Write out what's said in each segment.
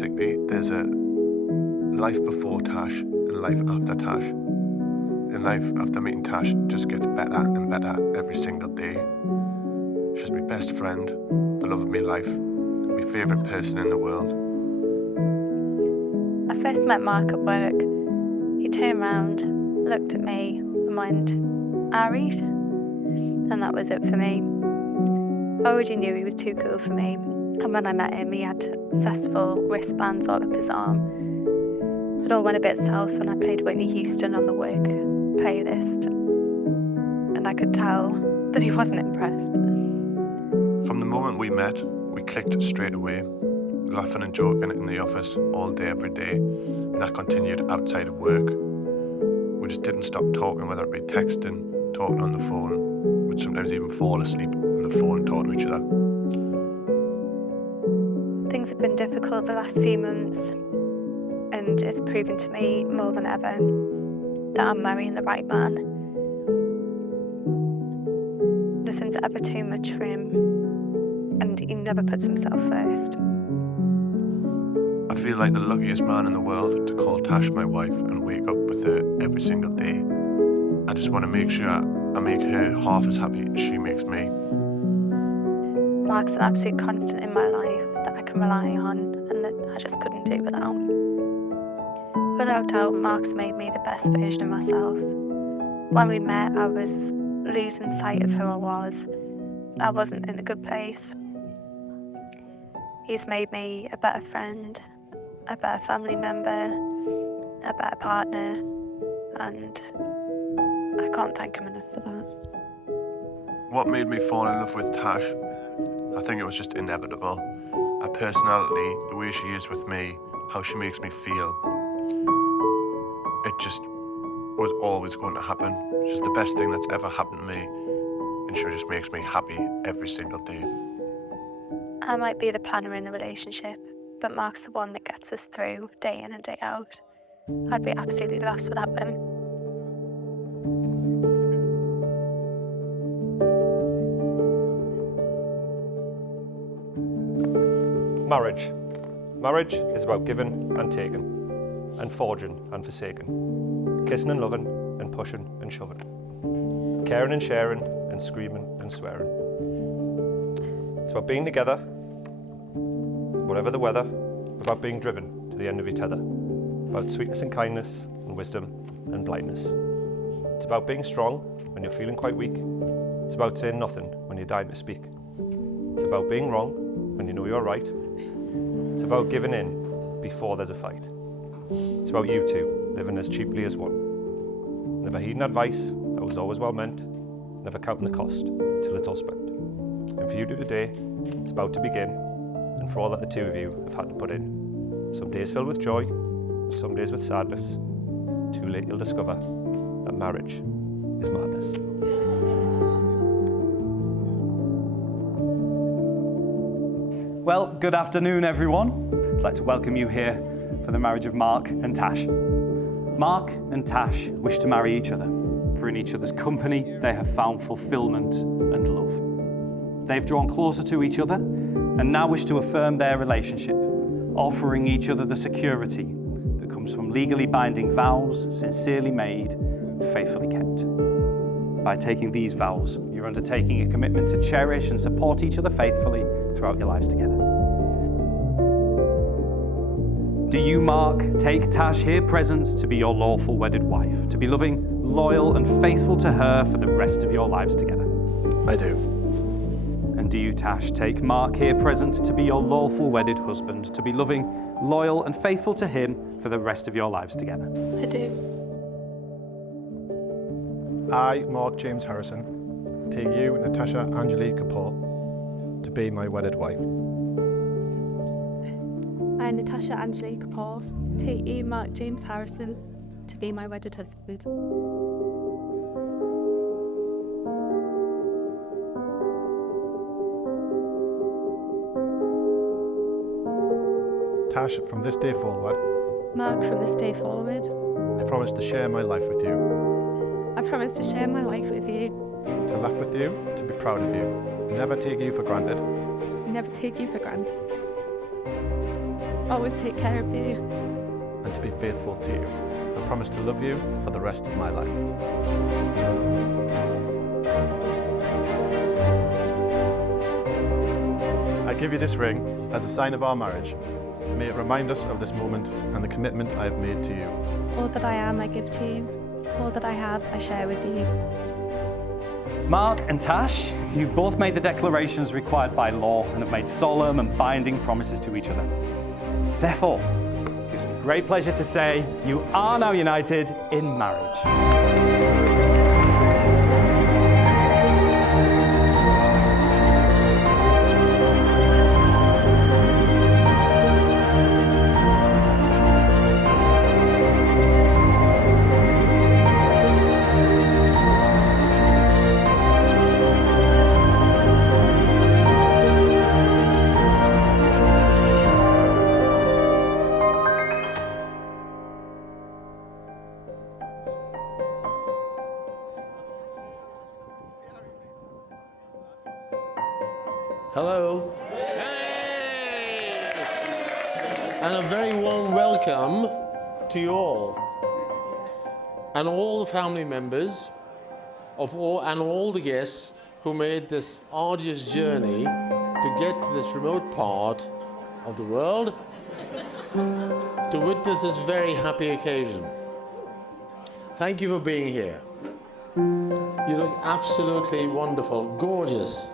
basically, there's a life before Tash and a life after Tash. And life after meeting Tash just gets better and better every single day. She's my best friend, the love of my life, my favourite person in the world. I first met Mark at work. He turned round, looked at me and went, "Married?" And that was it for me. I already knew he was too cool for me. And when I met him, he had festival wristbands all up his arm. It all went a bit south when I played Whitney Houston on the work playlist. And I could tell that he wasn't impressed. From the moment we met, we clicked straight away, laughing and joking in the office all day, every day, and that continued outside of work. We just didn't stop talking, whether it be texting, talking on the phone. We'd sometimes even fall asleep on the phone talking to each other. Things have been difficult the last few months, and it's proven to me more than ever that I'm marrying the right man. Nothing's ever too much for him, and he never puts himself first. I feel like the luckiest man in the world to call Tash my wife and wake up with her every single day. I just want to make sure I make her half as happy as she makes me. Mark's an absolute constant in my life that I can rely on and that I just couldn't do without. Without doubt, Mark's made me the best version of myself. When we met, I was losing sight of who I was. I wasn't in a good place. He's made me a better friend, a better family member, a better partner, and I can't thank him enough for that. What made me fall in love with Tash? I think it was just inevitable. Her personality, the way she is with me, how she makes me feel. It just was always going to happen. She's the best thing that's ever happened to me, and she just makes me happy every single day. I might be the planner in the relationship, but Mark's the one that gets us through day in and day out. I'd be absolutely lost without him. Marriage. Marriage is about giving and taking, and forging and forsaking, kissing and loving, and pushing and shoving, caring and sharing, and screaming and swearing. It's about being together, whatever the weather, about being driven to the end of your tether, about sweetness and kindness, and wisdom and blindness. It's about being strong when you're feeling quite weak. It's about saying nothing when you're dying to speak. It's about being wrong when you know you're right. It's about giving in before there's a fight. It's about you two living as cheaply as one. Never heeding advice that was always well meant, never counting the cost till it's all spent. And for you two today, it's about to begin, and for all that the two of you have had to put in. Some days filled with joy, some days with sadness. Too late you'll discover that marriage is madness. Well, good afternoon, everyone. I'd like to welcome you here for the marriage of Mark and Tash. Mark and Tash wish to marry each other, for in each other's company they have found fulfillment and love. They've drawn closer to each other and now wish to affirm their relationship, offering each other the security that comes from legally binding vows, sincerely made, faithfully kept. By taking these vows, you're undertaking a commitment to cherish and support each other faithfully throughout your lives together. Do you, Mark, take Tash here present to be your lawful wedded wife, to be loving, loyal and faithful to her for the rest of your lives together? I do. And do you, Tash, take Mark here present to be your lawful wedded husband, to be loving, loyal and faithful to him for the rest of your lives together? I do. I, Mark James Harrison, take you, Natasha Angelique Kapoor, to be my wedded wife. I, Natasha Angelique Kapoor, take you, Mark James Harrison, to be my wedded husband. Tash, from this day forward, Mark, from this day forward, I promise to share my life with you, I promise to share my life with you, to laugh with you, to be proud of you, never take you for granted, never take you for granted. always take care of you. and to be faithful to you. I promise to love you for the rest of my life. I give you this ring as a sign of our marriage. May it remind us of this moment and the commitment I have made to you. All that I am, I give to you. All that I have, I share with you. Mark and Tash, you've both made the declarations required by law and have made solemn and binding promises to each other. Therefore, it gives me great pleasure to say you are now united in marriage. Hello. Hey! And a very warm welcome to you all. And all the family members and all the guests who made this arduous journey to get to this remote part of the world to witness this very happy occasion. Thank you for being here. You look absolutely wonderful, gorgeous,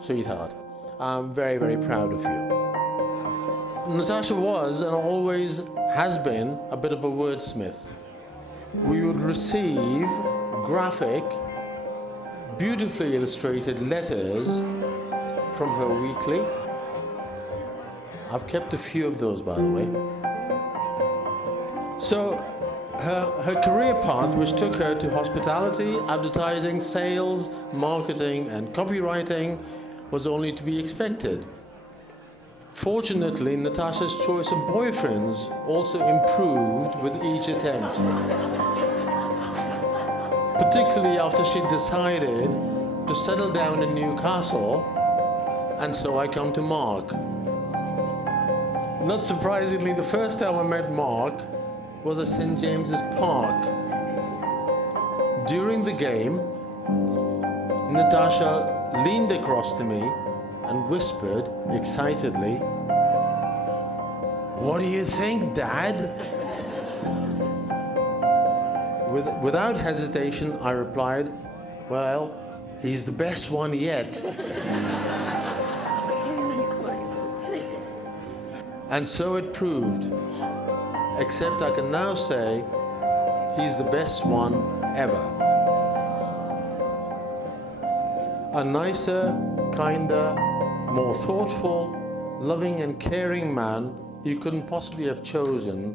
sweetheart. I'm very, very proud of you. Natasha was and always has been a bit of a wordsmith. We would receive graphic, beautifully illustrated letters from her weekly. I've kept a few of those, by the way. So her career path, which took her to hospitality, advertising, sales, marketing, and copywriting, was only to be expected. Fortunately, Natasha's choice of boyfriends also improved with each attempt. Particularly after she decided to settle down in Newcastle, and so I come to Mark. Not surprisingly, the first time I met Mark was at St. James's Park. During the game, Natasha leaned across to me and whispered excitedly, "What do you think, Dad?" Without hesitation, I replied, "Well, he's the best one yet." And so it proved, except I can now say he's the best one ever. A nicer, kinder, more thoughtful, loving and caring man you couldn't possibly have chosen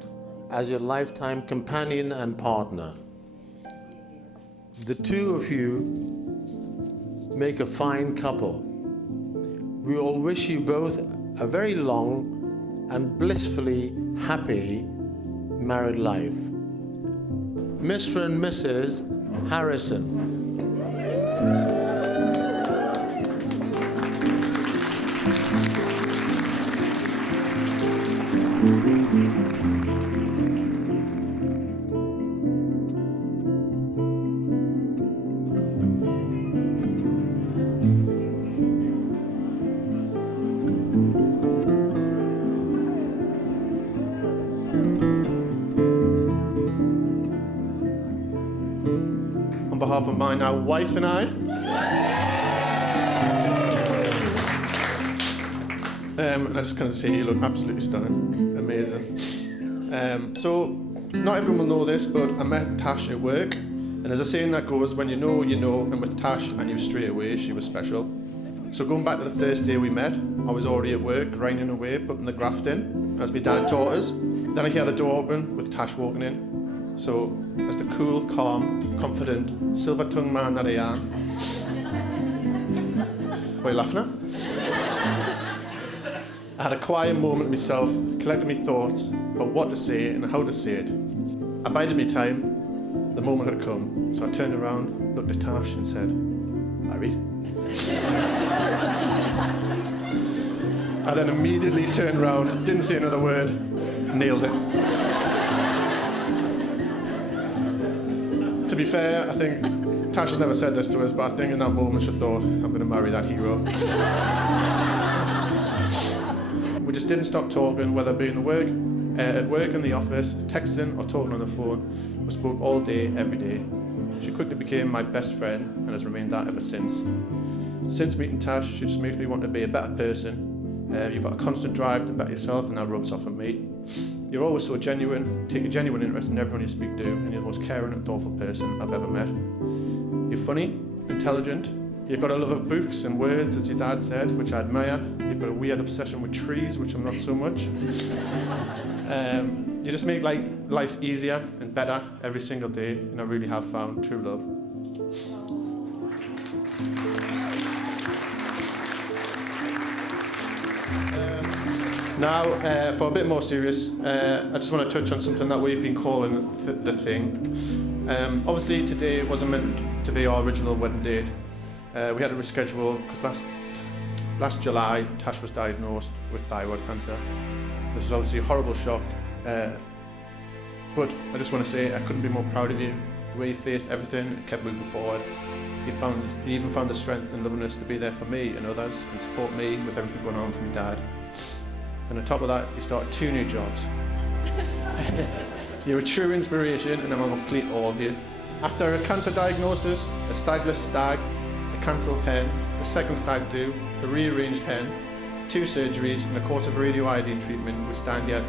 as your lifetime companion and partner. The two of you make a fine couple. We all wish you both a very long and blissfully happy married life. Mr. and Mrs. Harrison. On behalf of my now wife and I, I just kind of say you look absolutely stunning, amazing. So, not everyone will know this, but I met Tash at work, and there's a saying that goes, when you know, and with Tash, I knew straight away she was special. So going back to the first day we met, I was already at work, grinding away, putting the graft in, as my dad taught us. Then I hear the door open with Tash walking in. So, as the cool, calm, confident, silver-tongued man that I am. What are you laughing at? I had a quiet moment myself, collected my thoughts about what to say and how to say it. I bided my time, the moment had come, so I turned around, looked at Tash and said, "Married?" I then immediately turned around, didn't say another word, nailed it. To be fair, I think Tash has never said this to us, but I think in that moment she thought, I'm going to marry that hero. We just didn't stop talking, whether it be at work, in the office, texting or talking on the phone. We spoke all day, every day. She quickly became my best friend and has remained that ever since. Since meeting Tash, she just makes me want to be a better person. You've got a constant drive to better yourself, and that rubs off on me. You're always so genuine, take a genuine interest in everyone you speak to, and you're the most caring and thoughtful person I've ever met. You're funny, intelligent, you've got a love of books and words, as your dad said, which I admire. You've got a weird obsession with trees, which I'm not so much. You just make life easier and better every single day, and I really have found true love. Now, for a bit more serious, I just want to touch on something that we've been calling the thing. Obviously, today wasn't meant to be our original wedding date. We had to reschedule because last July, Tash was diagnosed with thyroid cancer. This is obviously a horrible shock, but I just want to say I couldn't be more proud of you. The way you faced everything and kept moving forward. You even found the strength and lovingness to be there for me and others and support me with everything going on with my dad. And on top of that, you started 2 new jobs. You're a true inspiration, and I'm a complete awe of you. After a cancer diagnosis, a stagless stag, a cancelled hen, a second stag do, a rearranged hen, 2 surgeries, and a course of radioiodine treatment, we stand here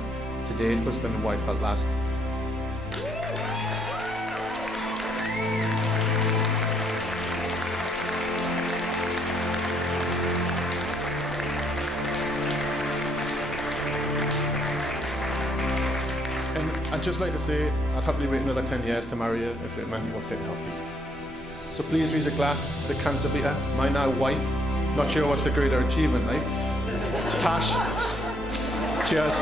today, husband and wife at last. I'd just like to say I'd happily wait another 10 years to marry you if it meant we're fit and healthy. So please raise a glass to the cancer beater, my now wife. Not sure what's the greater achievement, like. Tash. Cheers.